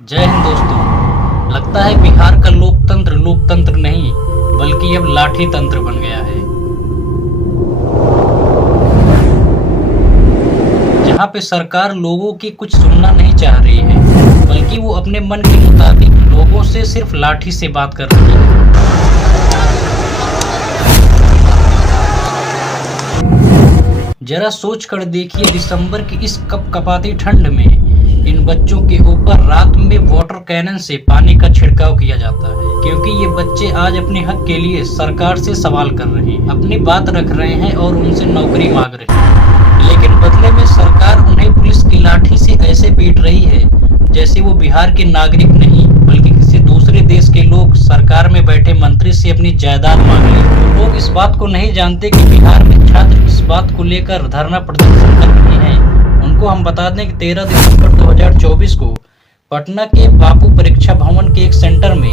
जय हिंद दोस्तों। लगता है बिहार का लोकतंत्र लोकतंत्र नहीं बल्कि अब लाठी तंत्र बन गया है, जहां पे सरकार लोगों की कुछ सुनना नहीं चाह रही है बल्कि वो अपने मन के मुताबिक लोगों से सिर्फ लाठी से बात कर रही है। जरा सोच कर देखिए, दिसंबर की इस कपकपाती ठंड में इन बच्चों के ऊपर रात में वाटर कैनन से पानी का छिड़काव किया जाता है, क्योंकि ये बच्चे आज अपने हक के लिए सरकार से सवाल कर रहे हैं, अपनी बात रख रहे हैं और उनसे नौकरी मांग रहे हैं। लेकिन बदले में सरकार उन्हें पुलिस की लाठी से ऐसे पीट रही है जैसे वो बिहार के नागरिक नहीं बल्कि किसी दूसरे देश के लोग सरकार में बैठे मंत्री से अपनी जायदाद मांग ले। लोग इस बात को नहीं जानते कि बिहार में छात्र इस बात को लेकर धरना प्रदर्शन कर रहे हैं। उनको हम बता दें कि 13 दिसंबर 2024 को पटना के बापू परीक्षा भवन के एक सेंटर में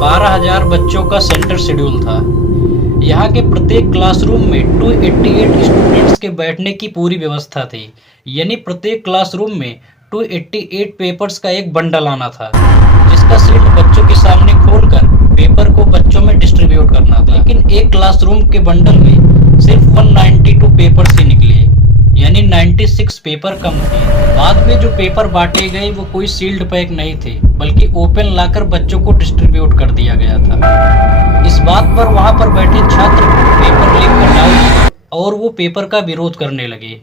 12,000 बच्चों का सेंटर शेड्यूल था। यहाँ के प्रत्येक क्लासरूम में 288 स्टूडेंट्स के बैठने की पूरी व्यवस्था थी, यानी प्रत्येक क्लासरूम में 288 पेपर्स का एक बंडल आना था, जिसका सीट बच्चों के सामने खोलकर पेपर को बच्चों में डिस्ट्रीब्यूट करना था। लेकिन एक क्लासरूम के बंडल में सिर्फ 192 पेपर्स ही निकले, यानी 96 पेपर कम थे। बाद में जो पेपर बांटे गए वो कोई सील्ड पैक नहीं थे बल्कि ओपन लाकर बच्चों को डिस्ट्रीब्यूट कर दिया गया था। इस बात पर वहां पर बैठे छात्र पेपर लीक कर डाले और वो पेपर का विरोध करने लगे।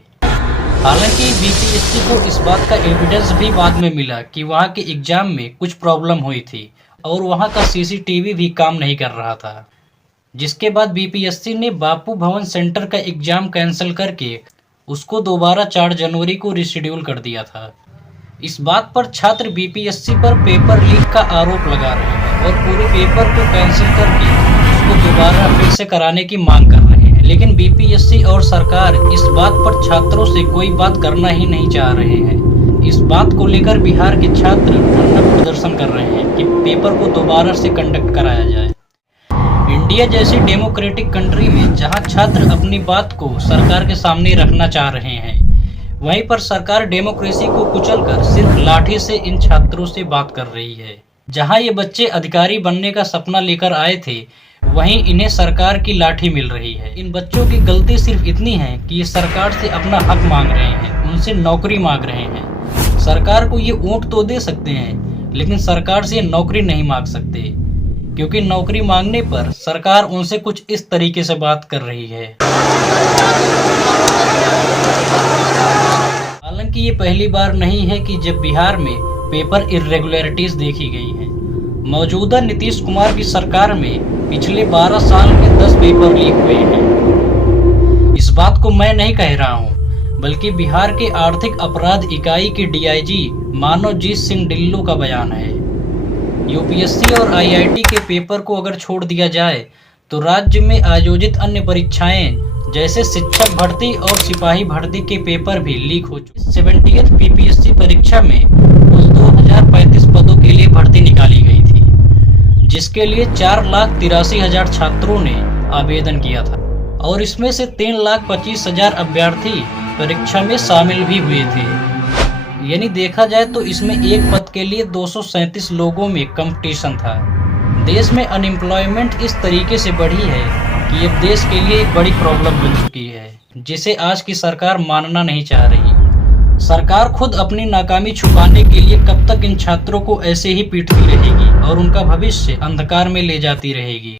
हालांकि बीपीएससी को इस बात का एविडेंस भी बाद में मिला कि वहां के एग्जाम में कुछ प्रॉब्लम हुई थी और वहां का सीसीटीवी भी काम नहीं कर रहा था, जिसके बाद बीपीएससी ने बापू भवन सेंटर का एग्जाम कैंसिल करके उसको दोबारा 4 जनवरी को रिशेड्यूल कर दिया था। इस बात पर छात्र बीपीएससी पर पेपर लीक का आरोप लगा रहे हैं और पूरे पेपर को कैंसिल करके उसको दोबारा फिर से कराने की मांग कर रहे हैं। लेकिन बीपीएससी और सरकार इस बात पर छात्रों से कोई बात करना ही नहीं चाह रहे हैं। इस बात को लेकर बिहार के छात्र धरना प्रदर्शन कर रहे हैं कि पेपर को दोबारा से कंडक्ट कराया जाए। इंडिया जैसी डेमोक्रेटिक कंट्री में जहां छात्र अपनी बात को सरकार के सामने रखना चाह रहे हैं, वहीं पर सरकार डेमोक्रेसी को कुचलकर सिर्फ लाठी से इन छात्रों से बात कर रही है। जहां ये बच्चे अधिकारी बनने का सपना लेकर आए थे, वहीं इन्हें सरकार की लाठी मिल रही है। इन बच्चों की गलती सिर्फ इतनी है कि ये सरकार से अपना हक मांग रहे हैं, उनसे नौकरी मांग रहे हैं। सरकार को ये ऊँट तो दे सकते हैं, लेकिन सरकार से नौकरी नहीं मांग सकते, क्योंकि नौकरी मांगने पर सरकार उनसे कुछ इस तरीके से बात कर रही है। हालांकि ये पहली बार नहीं है कि जब बिहार में पेपर इर्रेगुलरिटीज देखी गई हैं। मौजूदा नीतीश कुमार की सरकार में पिछले 12 साल में 10 पेपर लीक हुए हैं। इस बात को मैं नहीं कह रहा हूँ, बल्कि बिहार के आर्थिक अपराध इकाई के डीआईजी मानवजीत सिंह ढिल्लों का बयान है। यूपीएससी और आईआईटी के पेपर को अगर छोड़ दिया जाए तो राज्य में आयोजित अन्य परीक्षाएं जैसे शिक्षक भर्ती और सिपाही भर्ती के पेपर भी लीक हो चुके। 70th बीपीएससी परीक्षा में उस 2035 पदों के लिए भर्ती निकाली गई थी, जिसके लिए 4,83,000 छात्रों ने आवेदन किया था और इसमें से 3,25,000 अभ्यर्थी परीक्षा में शामिल भी हुए थे। यानी देखा जाए तो इसमें एक पद के लिए 237 लोगों में कंपटीशन था। देश में अनएम्प्लॉयमेंट इस तरीके से बढ़ी है कि ये देश के लिए एक बड़ी प्रॉब्लम बन चुकी है, जिसे आज की सरकार मानना नहीं चाह रही। सरकार खुद अपनी नाकामी छुपाने के लिए कब तक इन छात्रों को ऐसे ही पीटती रहेगी और उनका भविष्य अंधकार में ले जाती रहेगी।